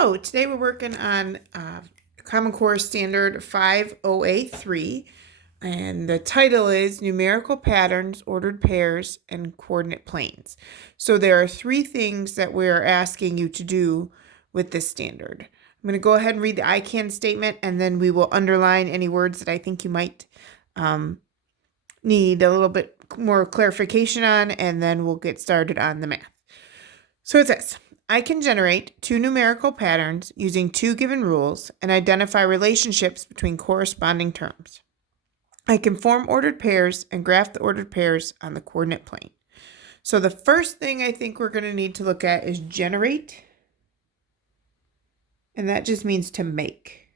Hello, today we're working on Common Core Standard 5.OA.3, and the title is Numerical Patterns, Ordered Pairs, and Coordinate Planes. So there are three things that we're asking you to do with this standard. I'm going to go ahead and read the I can statement, and then we will underline any words that I think you might need a little bit more clarification on, and then we'll get started on the math. So it says, I can generate two numerical patterns using two given rules and identify relationships between corresponding terms. I can form ordered pairs and graph the ordered pairs on the coordinate plane. So the first thing I think we're going to need to look at is generate, and that just means to make.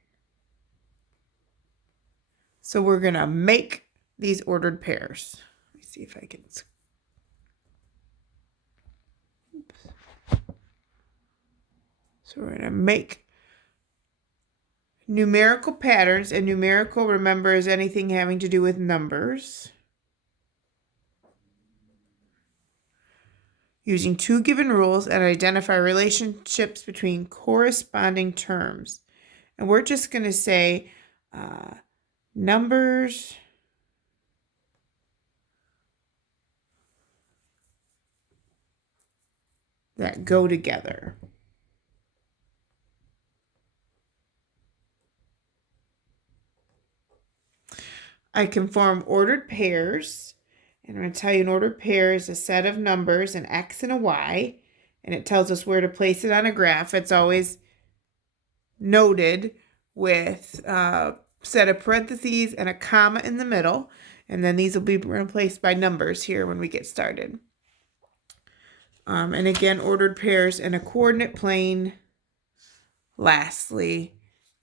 So we're going to make these ordered pairs. Let me see if I can... So we're going to make numerical patterns, and numerical, remember, is anything having to do with numbers. Using two given rules and identify relationships between corresponding terms. And we're just going to say numbers that go together. I can form ordered pairs, and I'm going to tell you an ordered pair is a set of numbers, an X and a Y, and it tells us where to place it on a graph. It's always noted with a set of parentheses and a comma in the middle, and then these will be replaced by numbers here when we get started. And again, ordered pairs in a coordinate plane, lastly,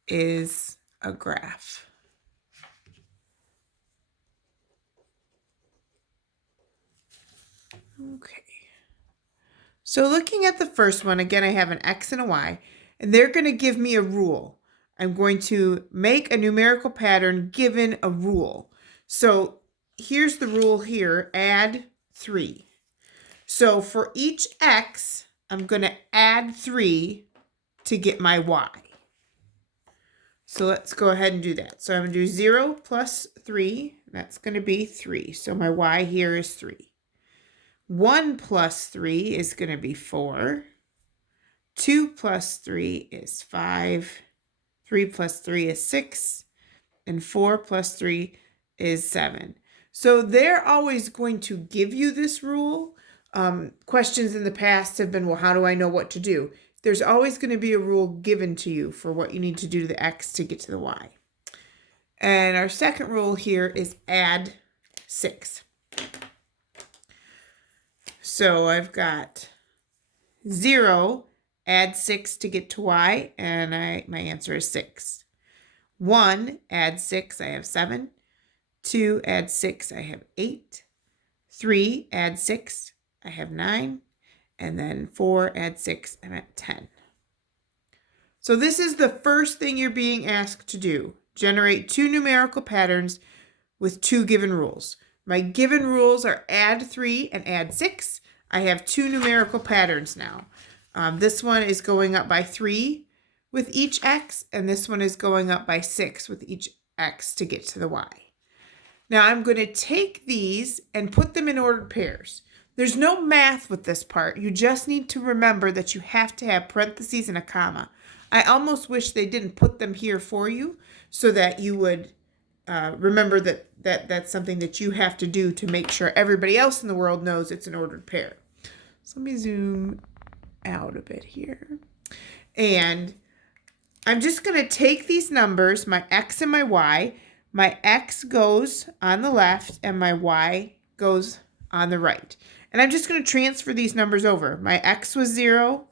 is a graph. Okay, so looking at the first one, again, I have an X and a Y, and they're going to give me a rule. I'm going to make a numerical pattern given a rule. So here's the rule here, add 3. So for each X, I'm going to add 3 to get my Y. So let's go ahead and do that. So I'm going to do 0 plus 3, that's going to be 3. So my Y here is 3. 1 plus 3 is going to be 4. 2 plus 3 is 5. 3 plus 3 is 6. And 4 plus 3 is 7. So they're always going to give you this rule. Questions in the past have been, well, how do I know what to do? There's always going to be a rule given to you for what you need to do to the X to get to the Y. And our second rule here is add 6. So I've got 0, add 6 to get to Y, and my answer is 6. 1, add 6, I have 7. 2, add 6, I have 8. 3, add 6, I have 9. And then 4, add 6, I'm at 10. So this is the first thing you're being asked to do. Generate two numerical patterns with two given rules. My given rules are add 3 and add 6. I have two numerical patterns now. This one is going up by 3 with each X, and this one is going up by 6 with each X to get to the Y. Now I'm going to take these and put them in ordered pairs. There's no math with this part. You just need to remember that you have to have parentheses and a comma. I almost wish they didn't put them here for you so that you would remember that that's something that you have to do to make sure everybody else in the world knows it's an ordered pair. So let me zoom out a bit here. And I'm just going to take these numbers, my X and my Y. My X goes on the left and my Y goes on the right. And I'm just going to transfer these numbers over. My X was 0,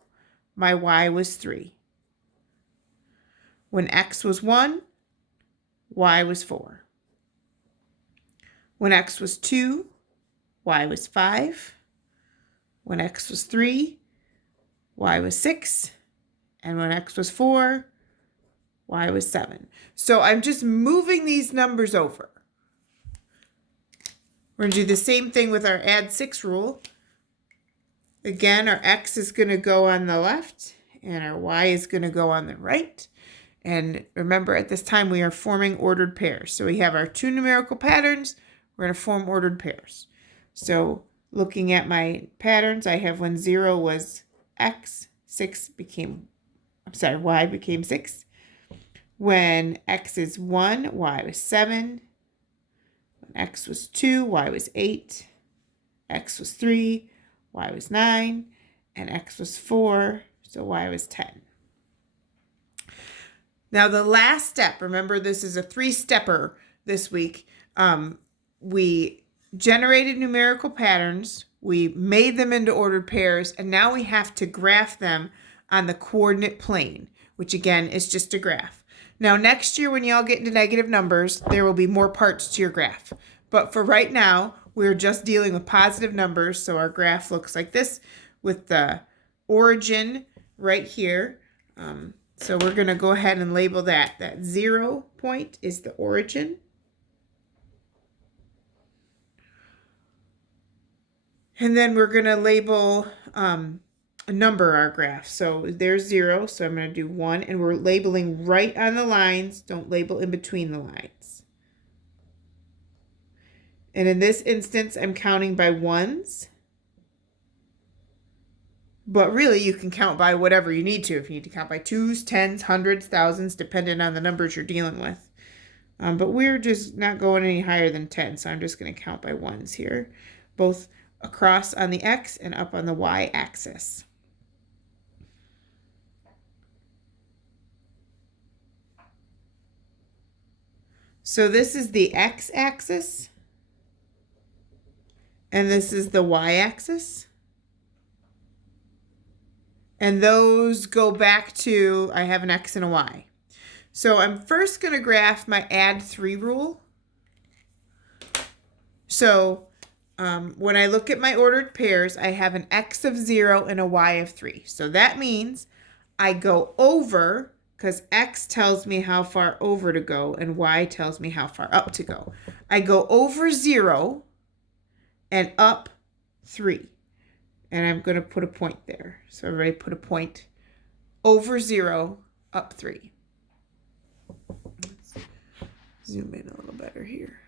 my Y was 3. When X was 1, Y was 4. When X was 2, Y was 5. When X was 3, Y was 6. And when X was 4, Y was 7. So I'm just moving these numbers over. We're going to do the same thing with our add 6 rule. Again, our X is going to go on the left and our y is going to go on the right. And remember, at this time, we are forming ordered pairs. So we have our two numerical patterns. We're going to form ordered pairs. So looking at my patterns, I have when 0 was x, y became 6. When x is 1, y was 7. When x was 2, y was 8. X was 3, y was 9. And x was 4, so y was 10. Now the last step, remember this is a 3-stepper this week. We generated numerical patterns, we made them into ordered pairs, and now we have to graph them on the coordinate plane, which again is just a graph. Now next year when y'all get into negative numbers, there will be more parts to your graph. But for right now, we're just dealing with positive numbers, so our graph looks like this with the origin right here. So we're going to go ahead and label that. That 0 point is the origin. And then we're going to label a number our graph. So there's 0, so I'm going to do 1. And we're labeling right on the lines. Don't label in between the lines. And in this instance, I'm counting by ones. But really, you can count by whatever you need to. If you need to count by 2s, 10s, hundreds, thousands, depending on the numbers you're dealing with. But we're just not going any higher than 10, so I'm just going to count by ones here, both across on the x and up on the y axis. So this is the x axis, and this is the y axis. And those go back to, I have an x and a y. So I'm first going to graph my add 3 rule. So when I look at my ordered pairs, I have an x of 0 and a y of 3. So that means I go over, because x tells me how far over to go and y tells me how far up to go. I go over 0 and up 3. And I'm going to put a point there. So everybody put a point over 0, up 3. Let's zoom in a little better here.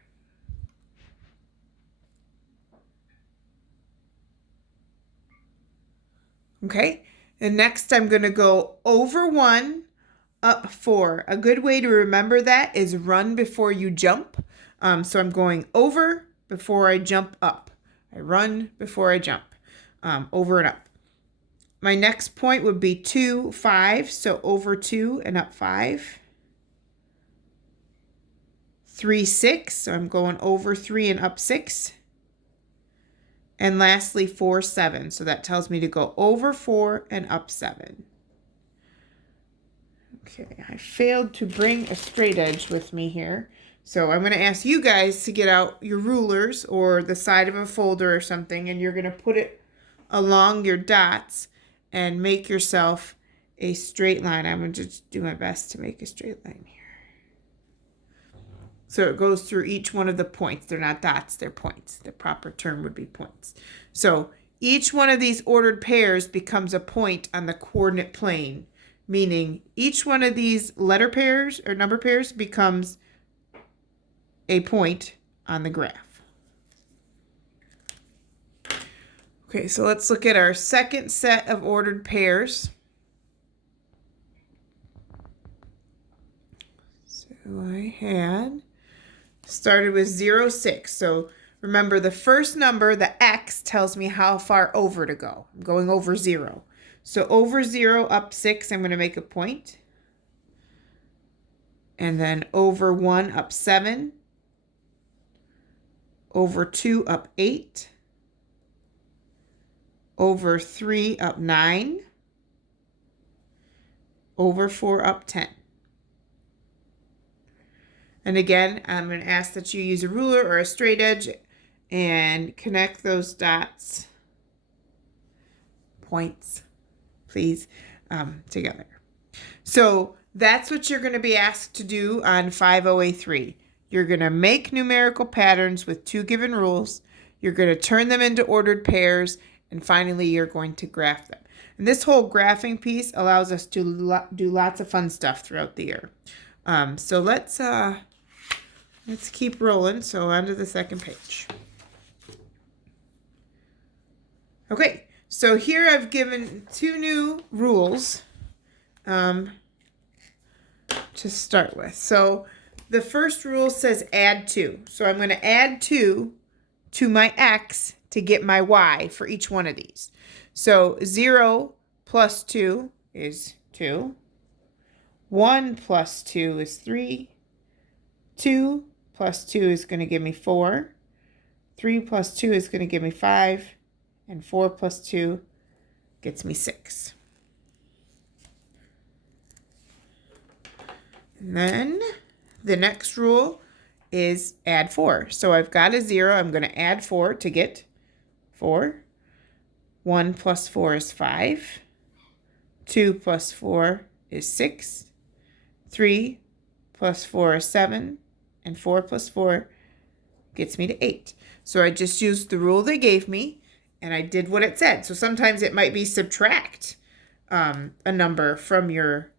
Okay, and next I'm going to go over 1, up 4. A good way to remember that is run before you jump. So I'm going over before I jump up. I run before I jump. Over and up. My next point would be 2, 5, so over 2 and up 5. 3, 6, so I'm going over 3 and up 6. And lastly, 4, 7, so that tells me to go over 4 and up 7. Okay, I failed to bring a straight edge with me here. So I'm going to ask you guys to get out your rulers or the side of a folder or something, and you're going to put it along your dots and make yourself a straight line. I'm going to just do my best to make a straight line here. So it goes through each one of the points. They're not dots, they're points. The proper term would be points. So each one of these ordered pairs becomes a point on the coordinate plane, meaning each one of these letter pairs or number pairs becomes a point on the graph. Okay, so let's look at our second set of ordered pairs. So I had started with 0, 6. So remember the first number, the x, tells me how far over to go. I'm going over 0. So over 0, up 6, I'm going to make a point. And then over 1, up 7. Over 2, up 8. Over 3, up 9. Over 4, up 10. And again, I'm going to ask that you use a ruler or a straight edge and connect those dots, points, please, together. So that's what you're going to be asked to do on 5.OA.3. You're going to make numerical patterns with 2 given rules. You're going to turn them into ordered pairs. And finally, you're going to graph them. And this whole graphing piece allows us to do lots of fun stuff throughout the year. So let's keep rolling. So on to the second page. Okay, so here I've given 2 new rules to start with. So the first rule says add 2. So I'm going to add 2 to my x to get my y for each one of these. So 0 plus 2 is 2. 1 plus 2 is 3. 2 plus 2 is going to give me 4. 3 plus 2 is going to give me 5. And 4 plus 2 gets me 6. And then the next rule is add 4. So I've got a 0. I'm going to add 4 to get 4. 1 plus 4 is 5. 2 plus 4 is 6. 3 plus 4 is 7. And 4 plus 4 gets me to 8. So I just used the rule they gave me, and I did what it said. So sometimes it might be subtract a number from your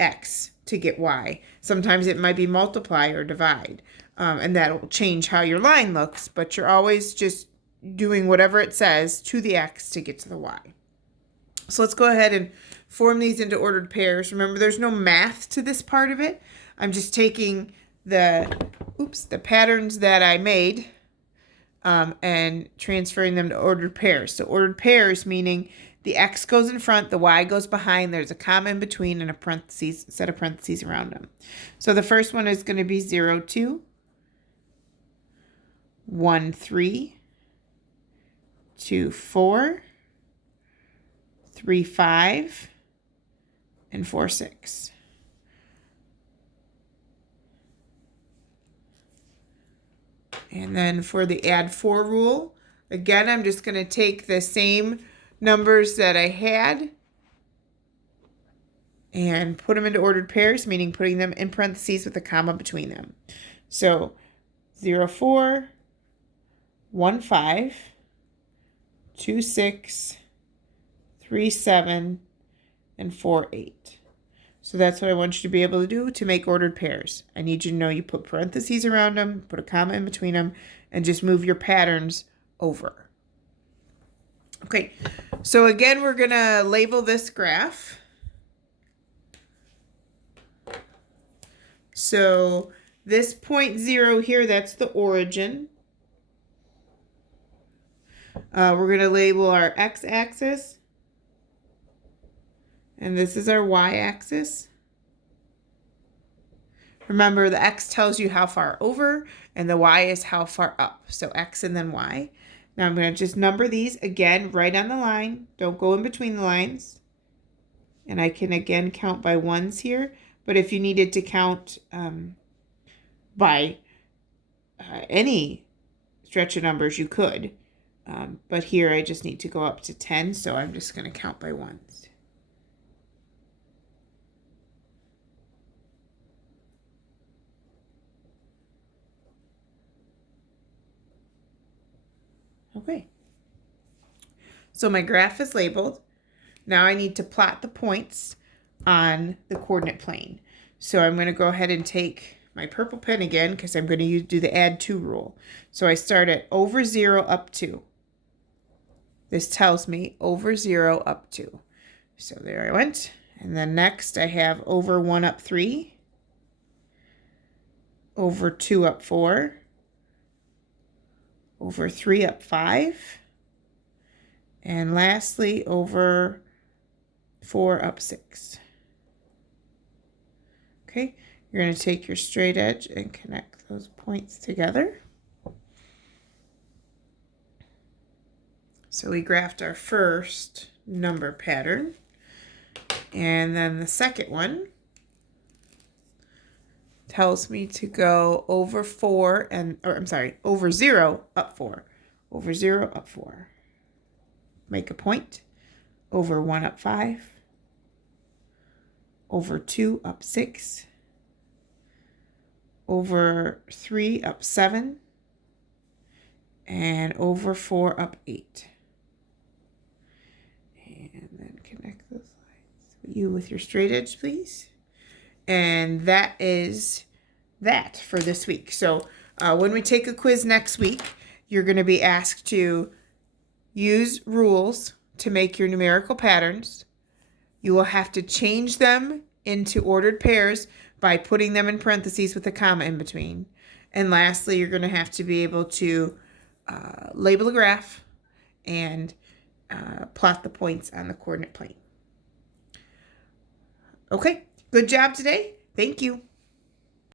x to get y. Sometimes it might be multiply or divide. And that'll change how your line looks, but you're always just doing whatever it says to the x to get to the y. So let's go ahead and form these into ordered pairs. Remember, there's no math to this part of it. I'm just taking the patterns that I made and transferring them to ordered pairs. So ordered pairs meaning the x goes in front, the y goes behind, there's a comma in between, and a set of parentheses around them. So the first one is going to be 0, 2, 1, 3, 2, 4, 3, 5, and 4, 6. And then for the add 4 rule, again, I'm just going to take the same numbers that I had and put them into ordered pairs, meaning putting them in parentheses with a comma between them. So 0, 4, 1, 5, 2, 6, 3, 7, and 4, 8. So that's what I want you to be able to do to make ordered pairs. I need you to know you put parentheses around them, put a comma in between them, and just move your patterns over. Okay, so again, we're going to label this graph. So this point 0 here, that's the origin. We're going to label our x-axis. And this is our y-axis. Remember, the x tells you how far over, and the y is how far up. So x and then y. Now I'm going to just number these again right on the line. Don't go in between the lines. And I can again count by ones here. But if you needed to count by any stretch of numbers, you could. But here I just need to go up to 10, so I'm just going to count by ones. Okay, so my graph is labeled. Now I need to plot the points on the coordinate plane. So I'm going to go ahead and take my purple pen again because I'm going to do the add 2 rule. So I start at over 0 up 2. This tells me over 0 up 2. So there I went. And then next I have over 1 up 3, over 2 up 4, over 3 up 5, and lastly over 4 up 6. Okay, you're going to take your straight edge and connect those points together. So we graphed our first number pattern, and then the second one tells me to go over 4 over 0 up 4. Over 0 up 4. Make a point. Over 1 up 5. Over 2 up 6. Over 3 up 7. And over 4 up 8. And then you with your straight edge, please. And that is that for this week. So when we take a quiz next week, you're going to be asked to use rules to make your numerical patterns. You will have to change them into ordered pairs by putting them in parentheses with a comma in between. And lastly, you're going to have to be able to label a graph and plot the points on the coordinate plane. Okay, good job today. Thank you.